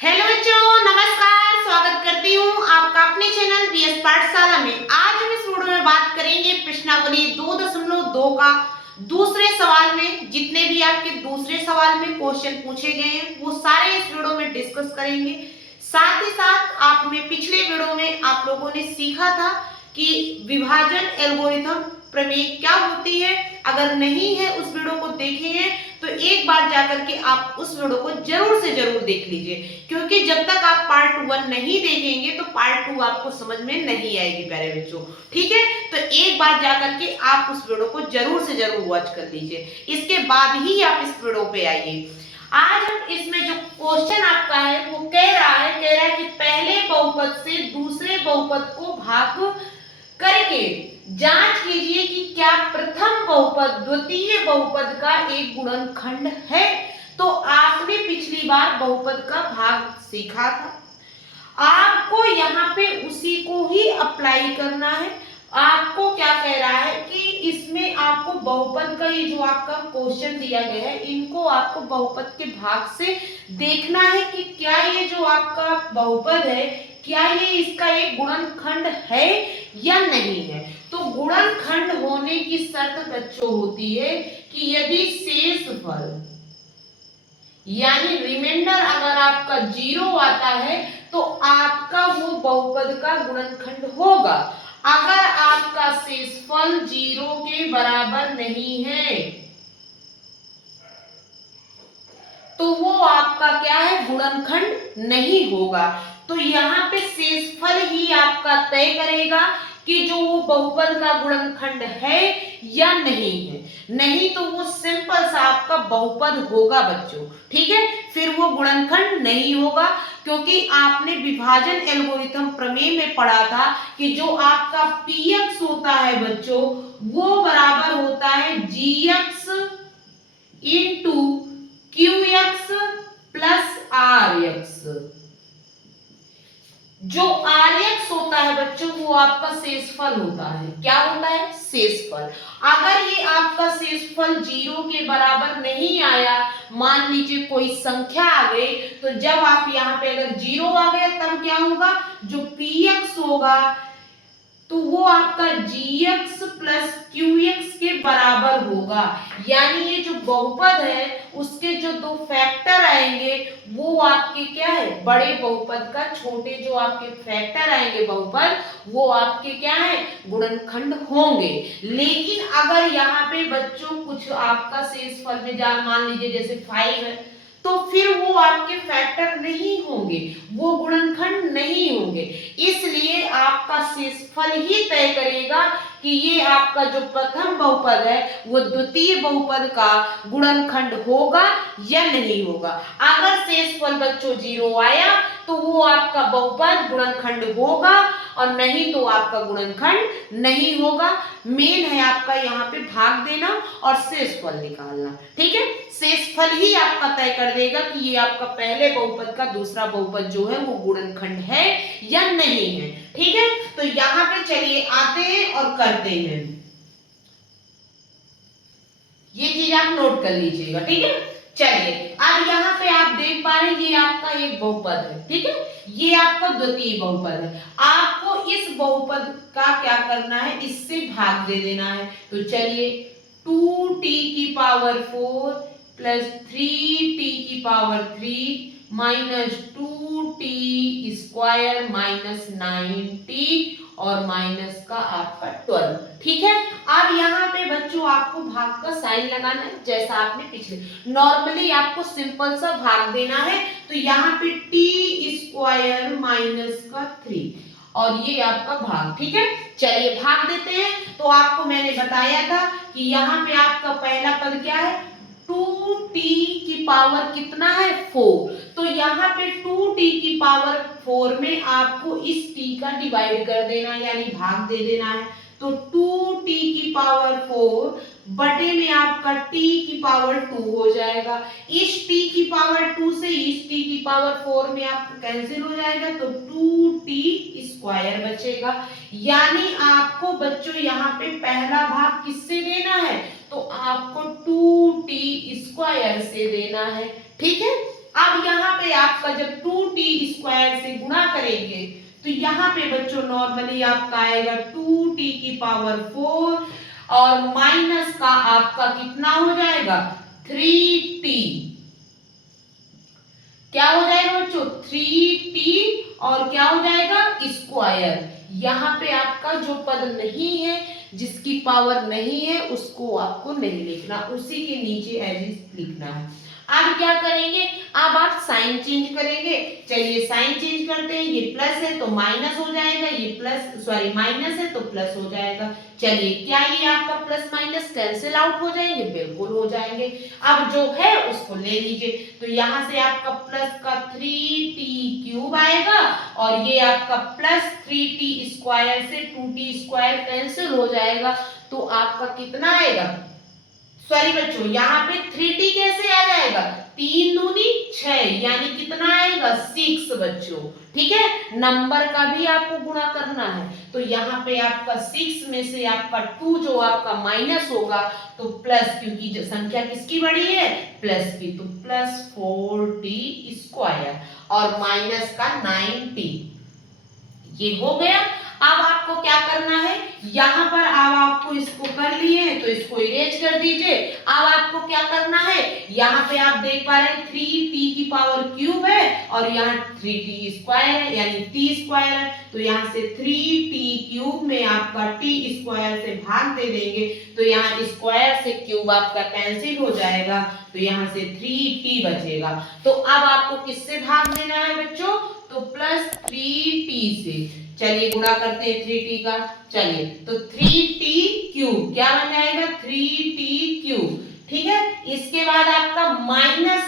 Hello बच्चों, नमस्कार। स्वागत करती हूँ आपका अपने चैनल बीएस पाठशाला में। आज हम इस वीडियो में बात करेंगे प्रश्नावली 2.2 का दूसरे सवाल में। जितने भी आपके दूसरे सवाल में क्वेश्चन पूछे गए हैं वो सारे इस वीडियो में डिस्कस करेंगे। साथ ही साथ आपने पिछले वीडियो में आप लोगों ने सीखा था कि विभाजन एल्गोरिथम प्रमेय क्या होती है। अगर नहीं है उस वीडियो को देखे हैं तो एक बार जाकर के आप उस वीडियो को जरूर से जरूर देख लीजिए, क्योंकि जब तक आप पार्ट 1 नहीं देखेंगे तो पार्ट 2 आपको समझ में नहीं आएगी प्यारे बच्चों। ठीक है, तो एक बार जाकर के आप उस वीडियो को जरूर से जरूर वॉच कर लीजिए, इसके बाद ही आप इस वीडियो पे आइए। आज हम इसमें जो क्वेश्चन आपका है वो कह रहा है कि पहले बहुपद से दूसरे बहुपद को भाग करके जांच कीजिए कि क्या प्रथम बहुपद द्वितीय बहुपद का एक गुणनखंड है। तो आपने पिछली बार बहुपद का भाग सीखा था, आपको यहाँ पे उसी को ही अप्लाई करना है। आपको क्या कह रहा है कि इसमें आपको बहुपद का ये जो आपका क्वेश्चन दिया गया है इनको आपको बहुपद के भाग से देखना है कि क्या ये जो आपका बहुपद है क्या ये इसका एक गुणनखंड है या नहीं है। तो गुणनखंड होने की शर्त बच्चों होती है कि यदि शेषफल यानी रिमाइंडर अगर आपका 0 आता है तो आपका वो बहुपद का गुणनखंड होगा। अगर आपका शेषफल 0 के बराबर नहीं है तो वो आपका क्या है, गुणनखंड नहीं होगा। तो यहाँ पे शेषफल ही आपका तय करेगा कि जो वो बहुपद का गुणनखंड है या नहीं है। नहीं तो वो सिंपल सा आपका बहुपद होगा बच्चों। ठीक है, फिर वो गुणनखंड नहीं होगा, क्योंकि आपने विभाजन एल्गोरिथम प्रमेय में पढ़ा था कि जो आपका px होता है बच्चों वो बराबर होता है gx into qx plus rx। जो rx होता है बच्चों वो आपका शेषफल होता है। क्या होता है, शेषफल। अगर ये आपका शेषफल 0 के बराबर नहीं आया, मान लीजिए कोई संख्या आ गई, तो जब आप यहाँ पे अगर 0 आ गया तब क्या होगा, जो px होगा तो वो आपका gx प्लस qx के बराबर होगा। यानी ये जो बहुपद है उसके जो दो फैक्टर आएंगे वो आपके क्या है, बड़े बहुपद का छोटे जो आपके फैक्टर आएंगे बहुपद वो आपके क्या है, गुणनखंड होंगे। लेकिन अगर यहाँ पे बच्चों कुछ आपका शेषफल में मान लीजिए जैसे 5 है तो फिर वो आपके फैक्टर नहीं होंगे, वो गुणनखंड नहीं होंगे। इसलिए आपका शेषफल ही तय करेगा कि ये आपका जो प्रथम बहुपद है वो द्वितीय बहुपद का गुणनखंड होगा या नहीं होगा। अगर शेषफल बच्चों 0 आया तो वो आपका बहुपद गुणनखंड होगा और नहीं तो आपका गुणनखंड नहीं होगा। मेन है आपका यहाँ पे भाग देना और शेषफल निकालना। ठीक है, शेषफल ही आपका तय कर देगा कि ये आपका पहले बहुपद का दूसरा बहुपद जो है वो गुणनखंड है या नहीं है। ठीक है, तो यहाँ पे चलिए आते हैं और करते हैं। ये चीज आप नोट कर लीजिएगा। ठीक है, चलिए अब यहाँ पे आप देख पा रहे हैं ये आपका एक बहुपद है। ठीक है, ये आपका द्वितीय बहुपद है। आपको इस बहुपद का क्या करना है, इससे भाग दे देना है। तो चलिए 2t की पावर 4 प्लस 3t की power 3 minus 2t square minus 9t और माइनस का आपका 12। ठीक है, अब यहाँ पे बच्चों आपको भाग का साइन लगाना है जैसा आपने पिछले। नॉर्मली आपको सिंपल सा भाग देना है, तो यहाँ पे t स्क्वायर माइनस का 3 और ये आपका भाग। ठीक है, चलिए भाग देते हैं। तो आपको मैंने बताया था कि यहाँ पे आपका पहला पद क्या है, 2t की पावर कितना है 4। तो यहाँ पे 2t की पावर 4 में आपको इस t का डिवाइड कर देना है यानी भाग दे देना है। तो 2t की पावर 4 बटे में आपका t की पावर 2 हो जाएगा। इस t की पावर 2 से इस t की पावर 4 में आपका कैंसिल हो जाएगा तो 2t स्क्वायर बचेगा। यानी आपको बच्चों यहाँ पे पहला भाग किससे देना है, तो आपको 2t स्क्वायर से देना है। ठीक है, अब यहाँ पे आपका जब 2t² से गुणा करेंगे तो यहाँ पे बच्चों नॉर्मली आपका आएगा 2t⁴ और माइनस का आपका कितना हो जाएगा 3t। क्या हो जाएगा बच्चों 3t और क्या हो जाएगा स्क्वायर। यहाँ पे आपका जो पद नहीं है, जिसकी पावर नहीं है, उसको आपको नहीं लिखना, उसी के नीचे एज इज लिखना है। अब क्या करेंगे, अब आप साइन चेंज करेंगे। चलिए साइन चेंज करते हैं, ये प्लस है तो माइनस हो जाएगा, ये प्लस सॉरी माइनस है तो प्लस हो जाएगा। चलिए क्या ये आपका प्लस माइनस कैंसिल आउट हो जाएंगे, बिल्कुल हो जाएंगे। अब जो है उसको ले लीजिए, तो यहाँ से आपका प्लस का 3t³ आएगा और ये आपका प्लस 3t² से 2t² कैंसिल हो जाएगा, तो आपका कितना आएगा, सॉरी बच्चों यहाँ पे 3t कैसे आ जाएगा, 3 दूनी 6 यानी कितना आएगा 6 बच्चों। ठीक है, नंबर का भी आपको गुणा करना है, तो यहाँ पे आपका 6 में से आपका 2 जो आपका माइनस होगा तो प्लस, क्योंकि जो संख्या किसकी बड़ी है प्लस की, तो प्लस 4t² और माइनस का 9t, ये हो गया। अब आपको क्या करना है, यहाँ पर अब आपको इसको कर लिए हैं तो इसको इरेज कर दीजिए। अब आपको क्या करना है, यहाँ पे आप देख पा रहे हैं 3t³ है और यहाँ 3t² है यानी t² है, तो यहाँ से 3t³ में आपका t² से भाग दे देंगे तो यहाँ स्क्वायर से क्यूब आपका कैंसिल हो जाएगा, तो यहाँ से 3t बचेगा। तो अब आपको किससे भाग देना है बच्चों, तो प्लस 3t से। चलिए गुणा करते हैं 3t का, चलिए तो 3t³ क्या बन जाएगा 3t³। ठीक है, इसके बाद आपका माइनस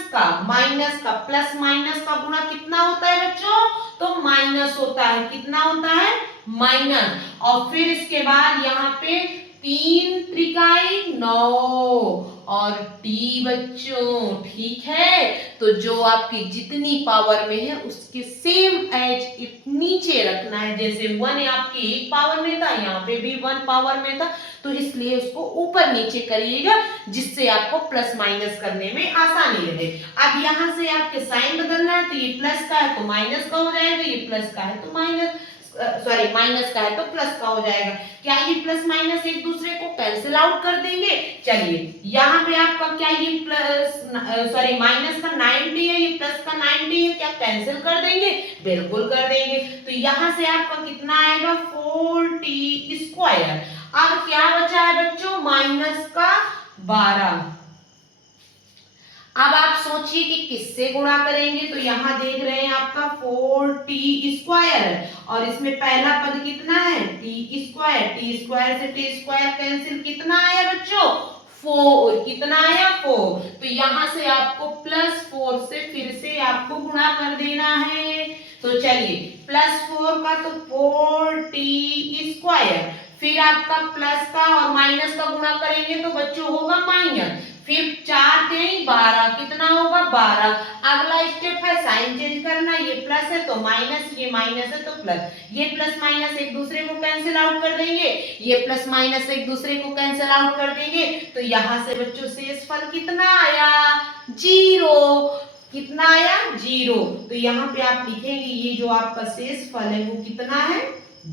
का प्लस माइनस का गुणा कितना होता है बच्चों, तो माइनस होता है, कितना होता है माइनस। और फिर इसके बाद यहाँ पे 3 त्रिकाई 9 और t बच्चों। ठीक है, तो जो आपकी जितनी पावर में है उसके सेम एज नीचे रखना है, जैसे 1 आपकी 1 पावर में था, यहाँ पे भी 1 पावर में था, तो इसलिए उसको ऊपर नीचे करिएगा जिससे आपको प्लस माइनस करने में आसानी रहे। अब यहाँ से आपके साइन बदलना है, तो ये प्लस का है तो माइनस का हो जाएगा, ये प्लस का है तो माइनस सॉरी माइनस का है तो प्लस का हो जाएगा। क्या ये प्लस माइनस एक दूसरे को कैंसिल आउट कर देंगे। चलिए यहाँ पे आपका क्या ये प्लस सॉरी माइनस का 9t है, ये प्लस का 9t है, क्या कैंसिल कर देंगे, बिल्कुल कर देंगे। तो यहाँ से आपका कितना आएगा 4t²। अब क्या बचा है बच्चों माइनस का 12। अब आप सोचिए कि किससे गुणा करेंगे, तो यहाँ देख रहे हैं आपका 4t² और इसमें पहला पद कितना है t² से t² कैंसिल, कितना आया बच्चों 4, कितना आया 4। तो यहाँ से आपको प्लस 4 से फिर से आपको गुणा कर देना है। तो चलिए प्लस 4 का तो 4t², फिर आपका प्लस का और माइनस का गुणा करेंगे तो बच्चों होगा माइनस, फिर 4 3 12, कितना होगा 12। अगला स्टेप है साइन चेंज करना, ये प्लस है तो माइनस, ये माइनस है तो प्लस, ये प्लस माइनस एक दूसरे को कैंसिल आउट कर देंगे, ये प्लस माइनस एक दूसरे को कैंसिल आउट कर देंगे, तो यहाँ से बच्चों शेष फल कितना आया 0, कितना आया 0। तो यहाँ पे आप लिखेंगे ये जो आपका शेष फल है वो कितना है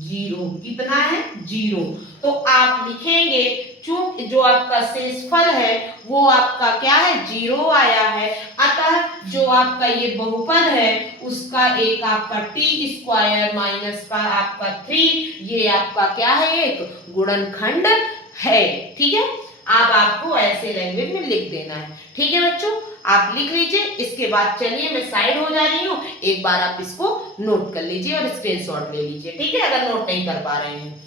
0, कितना है 0। तो आप लिखेंगे चूंकि जो आपका शेषफल है वो आपका क्या है 0 आया है, अतः जो आपका ये बहुपद है उसका एक आपका t² माइनस का आपका 3, ये आपका क्या है एक गुणनखंड है। ठीक है, अब आपको ऐसे लैंग्वेज में लिख देना है। ठीक है बच्चों, आप लिख लीजिए। इसके बाद चलिए मैं साइड हो जा रही हूँ, एक बार आप इसको नोट कर लीजिए और स्क्रीनशॉट ले लीजिए। ठीक है, अगर नोट नहीं कर पा रहे हैं।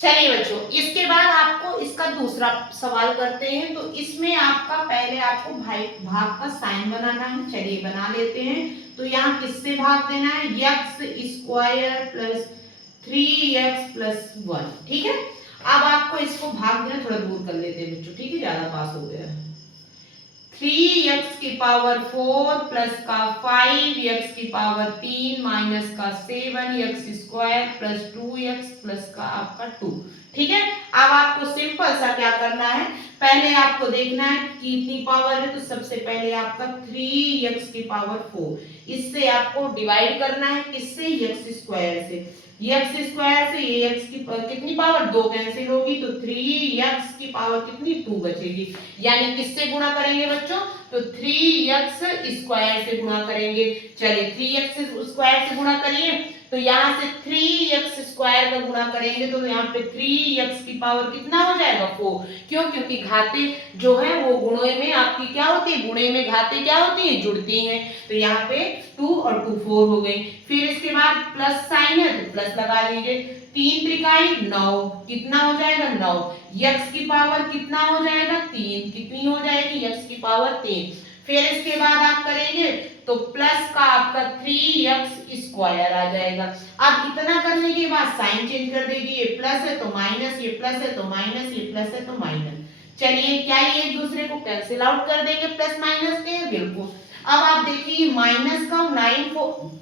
चलिए बच्चों, इसके बाद आपको इसका दूसरा सवाल करते हैं। तो इसमें आपका पहले आपको भाग का साइन बनाना है। चलिए बना लेते हैं। तो यहाँ किससे भाग देना है x² प्लस 3x प्लस 1। ठीक है, अब आपको इसको भाग देना, थोड़ा दूर कर लेते हैं बच्चों। ठीक है, ज्यादा पास हो गया। 3x⁴ प्लस का 5x⁴ माइनस का 7x² प्लस 2x प्लस का आपका 2। ठीक है। अब आपको सिंपल सा क्या करना है, पहले आपको देखना है कितनी पावर है, तो सबसे पहले आपका 3x की पावर 4, इससे आपको डिवाइड करना है, किससे, x स्क्वायर से। x स्क्वायर से ये x की कितनी पावर 2 कैंसिल होगी, तो 3x की पावर कितनी 2 बचेगी। यानी किससे गुणा करेंगे बच्चों, तो 3x स्क्वायर से गुणा करेंगे। चलिए 3x स्क्वायर से गुणा करिए, तो यहाँ से 3x स्क्वायर का गुणा करेंगे तो यहाँ पे 3x की पावर कितना हो जाएगा 4। क्यों, क्योंकि घाते जो है वो गुणों में आपकी क्या होती है, गुणे में घाते क्या होती है, जुड़ती हैं। तो यहाँ पे 2 और 2 4 हो गई। फिर इसके बाद प्लस साइन है तो प्लस लगा लीजिए, 3 त्रिकाई 9, कितना हो जाएगा 9। x की पावर कितना हो जाएगा 3, कितनी हो जाएगी x की पावर 3। फिर इसके बाद आप करेंगे तो प्लस का आपका 3x स्क्वायर आ जाएगा। अब इतना करने के बाद साइन चेंज कर देगी, ये प्लस है तो माइनस, ये प्लस है तो माइनस, ये प्लस है तो माइनस। चलिए क्या ये एक दूसरे को कैंसिल आउट कर देंगे प्लस माइनस के, बिल्कुल। अब आप देखिए माइनस का 9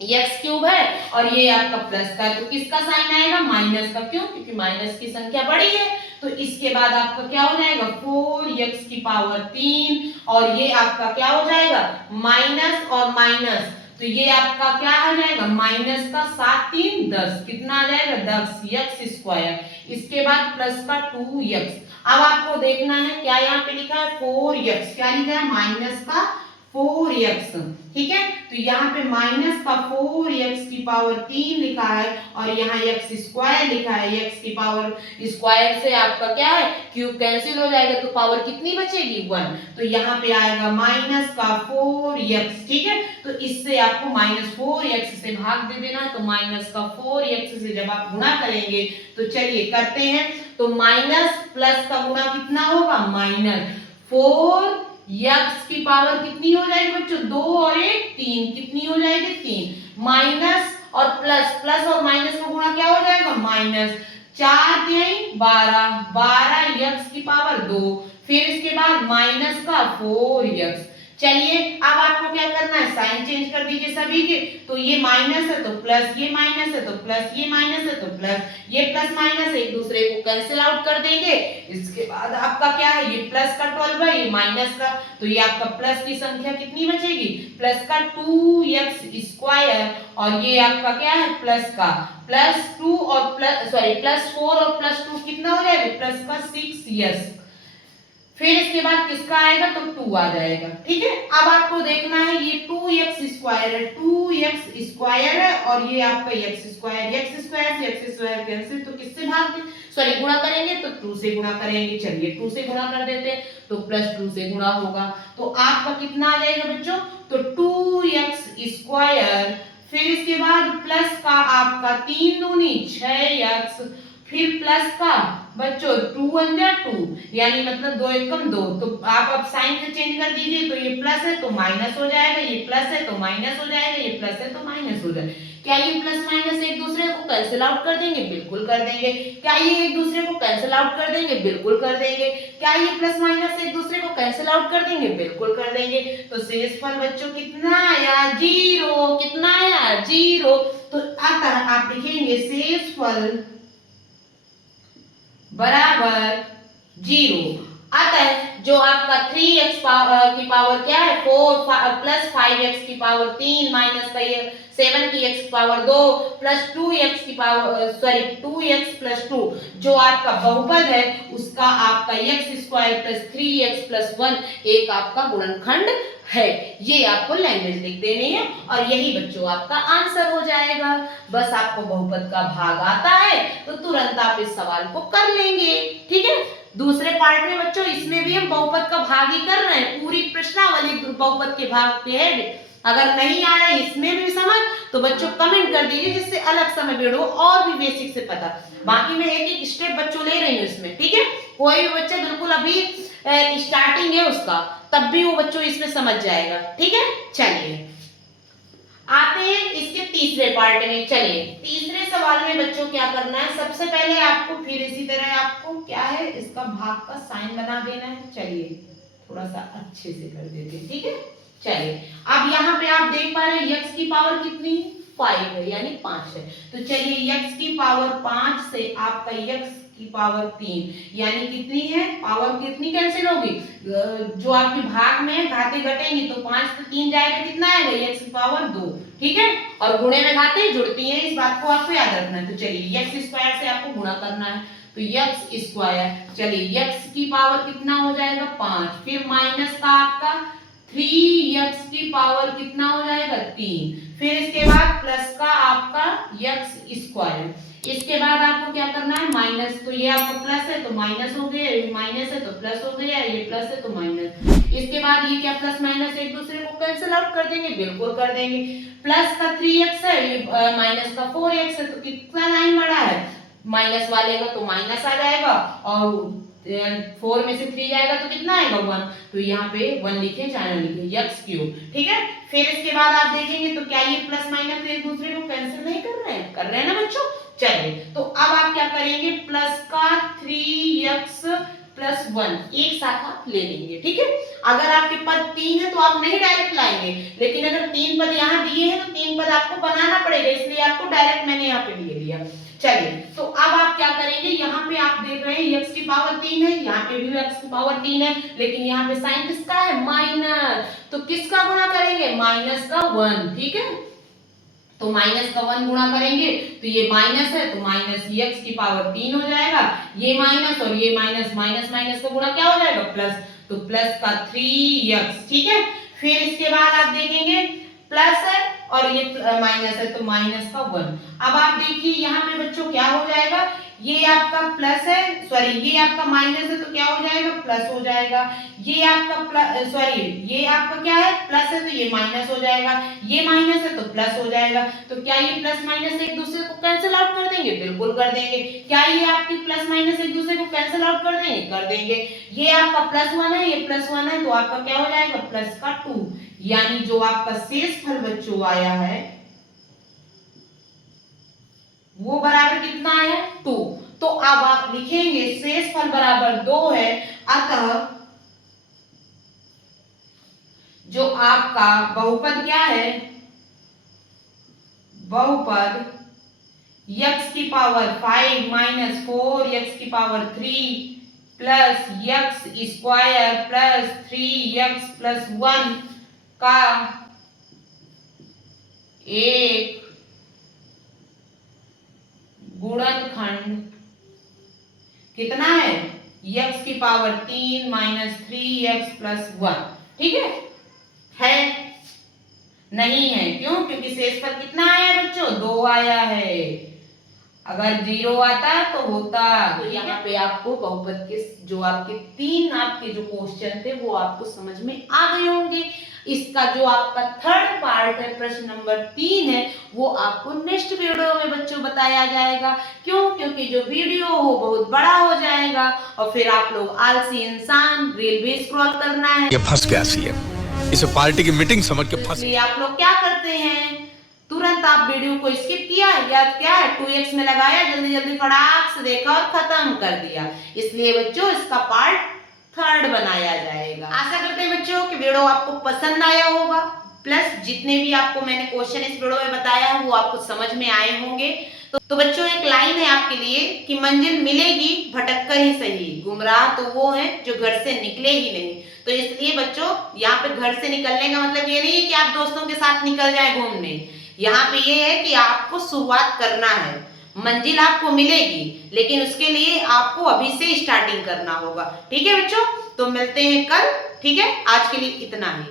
एक्स क्यूब है और ये आपका प्लस का है, तो किसका साइन आएगा, माइनस का। क्यों, क्योंकि माइनस की संख्या बड़ी है। तो इसके बाद आपका क्या हो जाएगा 4x की पावर 3 और ये आपका क्या हो जाएगा माइनस और माइनस, तो ये आपका क्या आ जाएगा माइनस का 7 3 10, कितना आ जाएगा 10 x स्क्वायर। इसके बाद प्लस का 2x। अब आपको देखना है क्या यहाँ पे लिखा है 4x, क्या लिखा है माइनस का 4x, ठीक है। तो यहाँ पे माइनस का 4x की पावर 3 लिखा है और यहाँ x स्क्वायर लिखा है, x की पावर स्क्वायर से आपका क्या है क्यूब कैंसिल हो जाएगा, तो पावर कितनी बचेगी 1। तो यहाँ पे आएगा माइनस का 4x, ठीक है। तो इससे आपको माइनस 4x से भाग दे देना, तो माइनस का 4x से जब आप गुणा करेंगे तो चलिए करते हैं। तो माइनस प्लस का गुणा कितना होगा माइनस 4x की पावर कितनी हो जाएगी बच्चों 2 और 1 3, कितनी हो जाएगी 3, माइनस और प्लस, प्लस और माइनस का गुणा क्या हो जाएगा माइनस 4 3 12, 12x की पावर 2। फिर इसके बाद माइनस का 4x। चलिए अब आपको क्या करना है साइन चेंज कर दीजिए सभी के, तो ये माइनस है तो प्लस, ये माइनस है तो प्लस, ये माइनस है तो प्लस, ये प्लस माइनस एक दूसरे को कैंसिल आउट कर देंगे। इसके बाद आपका क्या है ये प्लस का 12 है, ये माइनस का, तो ये आपका प्लस की संख्या कितनी बचेगी प्लस का 2x स्क्वायर और ये आपका क्या है प्लस का प्लस 2 और प्लस 4 और प्लस 2 कितना हो जाएगा प्लस का 6x। फिर इसके बाद किसका आएगा तो 2 आ जाएगा, ठीक है। अब आपको देखना है ये 2x स्क्वायर है, 2x स्क्वायर है और ये आपका x स्क्वायर, x स्क्वायर से x स्क्वायर कैंसिल, तो किससे भाग दे गुणा करेंगे तो 2 से गुणा करेंगे। चलिए 2 से गुणा कर देते हैं तो प्लस 2 से गुणा होगा, तो आपका कितना आ जाएगा बच्चों तो 2x स्क्वायर। फिर इसके बाद प्लस का आपका 3 दूनी 6x, फिर प्लस का बच्चों 2 1 जा 2 यानी मतलब 2 एकम 2, तो आप अब साइन से चेंज कर दीजिए, तो ये प्लस है तो माइनस हो जाएगा, ये प्लस है तो माइनस हो जाएगा, ये प्लस है तो माइनस हो जाएगा। क्या ये प्लस माइनस एक दूसरे को कैंसिल आउट कर देंगे, बिल्कुल कर देंगे। क्या ये एक दूसरे को कैंसिल आउट कर देंगे, बिल्कुल कर देंगे। क्या ये प्लस माइनस एक दूसरे को कैंसिल आउट कर देंगे, बिल्कुल कर देंगे। तो शेषफल बच्चों कितना आया 0, कितना आया 0। तो अतः आप लिखेंगे शेषफल बराबर 0। अतः जो आपका 3x की पावर क्या है 4 प्लस 5x की पावर 3 माइनस का ये 7 की x की पावर 2 प्लस 2x की पावर 2x प्लस 2 जो आपका बहुपद है उसका आपका x square plus 3x plus 1 एक आपका गुणनखंड है। ये आपको लैंग्वेज लिख देनी है और यही बच्चों आपका आंसर हो जाएगा। बस आपको बहुपद का भाग आता है तो तुरंत आप इस सवाल को कर लेंगे, ठीक है। दूसरे पार्ट में बच्चों इसमें भी हम बहुपद का भाग ही कर रहे हैं, पूरी प्रश्नावली बहुपद के भाग पे है। अगर नहीं आ रहा है इसमें भी समझ तो बच्चों कमेंट कर दीजिए जिससे अलग समय वीडियो और भी बेसिक से पता। बाकी मैं एक एक स्टेप बच्चों ले रही हूँ इसमें, ठीक है। कोई भी बच्चा बिल्कुल अभी स्टार्टिंग है उसका तब भी वो बच्चों इसमें समझ जाएगा, ठीक है। चलिए आते हैं इसके तीसरे पार्ट में। चलिए तीसरे सवाल में बच्चों क्या करना है, सबसे पहले आपको फिर इसी तरह आपको क्या है इसका भाग का साइन बना देना है। चलिए थोड़ा सा अच्छे से कर देते हैं, ठीक है। चलिए अब यहाँ पे आप देख पा रहे हैं x की पावर कितनी 5 है यानी 5 है। तो चलिए x की पावर 5 से आपका x की पावर 3 यानी कितनी है, पावर कितनी कैंसिल होगी, जो आपके भाग में है घाते घटेंगी तो 5 से 3 जाएगा, कितना आएगा x की पावर 2, ठीक है। और गुणे में घाते जुड़ती है, इस बात को आपको याद रखना है। तो चलिए x स्क्वायर से आपको गुणा करना है, तो x स्क्वायर, चलिए x की पावर कितना हो जाएगा 5, फिर माइनस का आपका 3x की पावर कितना हो जाएगा 3, फिर इसके बाद प्लस का आपका x स्क्वायर, इसके बाद आपको क्या करना है माइनस, तो ये आपका प्लस है तो माइनस हो गया, ये माइनस है तो प्लस हो गया, ये प्लस है तो माइनस, इसके बाद ये क्या प्लस माइनस एक दूसरे को कैंसिल आउट कर देंगे, बिल्कुल कर देंगे। प्लस का 3x है, ये माइनस का 4x है, तो कितना लाइन बढ़ा है, माइनस वाले का तो माइनस आ जाएगा और 4 में से 3 जाएगा तो कितना आएगा 1, तो यहाँ पे 1 लिखे चाहे लिखे x क्यूब, ठीक है। फिर इसके बाद आप देखेंगे तो क्या ये प्लस माइनस एक दूसरे को कैंसिल नहीं कर रहे हैं, कर रहे हैं ना बच्चों। चलिए तो अब आप क्या करेंगे, प्लस का 3x प्लस 1 एक साथ ले लेंगे, ठीक है। अगर आपके पद 3 है तो आप नहीं डायरेक्ट लाएंगे, लेकिन अगर 3 पद यहाँ दिए हैं तो 3 पद आपको बनाना पड़ेगा, इसलिए आपको डायरेक्ट मैंने यहाँ पे ले लिया। चलिए तो अब आप क्या करेंगे, यहाँ पे आप देख रहे हैं x की पावर 3 है, यहाँ पे भी x की पावर 3 है, लेकिन यहाँ पे साइन किसका है माइनस, तो किसका गुणा करेंगे माइनस का 1, ठीक है। तो माइनस का 1 गुणा करेंगे तो ये माइनस है तो माइनस x की पावर 3 हो जाएगा, ये माइनस और ये माइनस, माइनस माइनस का गुणा क्या हो जाएगा प्लस, तो प्लस का 3x, ठीक है। फिर इसके बाद आप देखेंगे प्लस है और ये माइनस है तो माइनस का 1। अब आप देखिए यहाँ पे बच्चों क्या हो जाएगा, ये आपका प्लस है, सॉरी ये आपका माइनस है तो क्या हो जाएगा प्लस हो जाएगा, ये आपका सॉरी ये आपका क्या है प्लस है तो ये माइनस हो जाएगा, ये माइनस है तो प्लस हो जाएगा। तो क्या ये प्लस माइनस एक दूसरे को कैंसिल आउट कर देंगे, बिल्कुल कर देंगे। क्या ये आपकी प्लस माइनस एक दूसरे को कैंसिल आउट कर देंगे, कर देंगे। ये आपका प्लस 1 है, ये प्लस 1 है तो आपका क्या हो जाएगा प्लस का 2, यानी जो आपका शेष फल बच्चों आया है वो बराबर कितना आया 2। तो अब आप लिखेंगे शेष फल बराबर 2 है, अतः जो आपका बहुपद क्या है, बहुपद x की पावर 5 माइनस 4x की power 3 plus x square plus 3x plus 1 का एक गुणनखंड कितना है x की पावर 3 माइनस 3x प्लस 1, ठीक है नहीं है, क्यों, क्योंकि शेषफल कितना आया बच्चों 2 आया है, अगर 0 आता तो होता। तो यहाँ पे आपको बहुपद के जो आपके 3 आपके जो क्वेश्चन थे वो आपको समझ में आ गए होंगे। इसका जो आपका थर्ड पार्ट है प्रश्न नंबर 3 है वो आपको नेक्स्ट वीडियो में बच्चों बताया जाएगा, क्यों, क्योंकि जो वीडियो हो बहुत बड़ा हो जाएगा और फिर आप लोग आलसी इंसान रील भी स्क्रॉल करना है, ये फंस गया सीएम, इसे पार्टी की मीटिंग समझ के फंस। इसलिए आप लोग क्या करते हैं, तुरंत आप वीडियो को स्किप किया या क्या है 2x में लगाया, जल्दी जल्दी फटाक से देखा और खत्म कर दिया। इसलिए बच्चों इसका पार्ट थर्ड बनाया जाएगा। आशा करते हैं बच्चों कि वीडियो आपको पसंद आया होगा, प्लस जितने भी आपको मैंने क्वेश्चन इस वीडियो में बताया है वो आपको समझ में आए होंगे। तो बच्चों एक लाइन है आपके लिए कि मंजिल मिलेगी भटक कर ही सही, गुमराह तो वो है जो घर से निकले ही नहीं। तो इसलिए बच्चों यहाँ पे घर से निकलने का मतलब ये नहीं है कि आप दोस्तों के साथ निकल जाए घूमने, यहाँ पे ये है कि आपको शुरुआत करना है, मंजिल आपको मिलेगी लेकिन उसके लिए आपको अभी से स्टार्टिंग करना होगा, ठीक है बच्चों। तो मिलते हैं कल, ठीक है, आज के लिए इतना ही।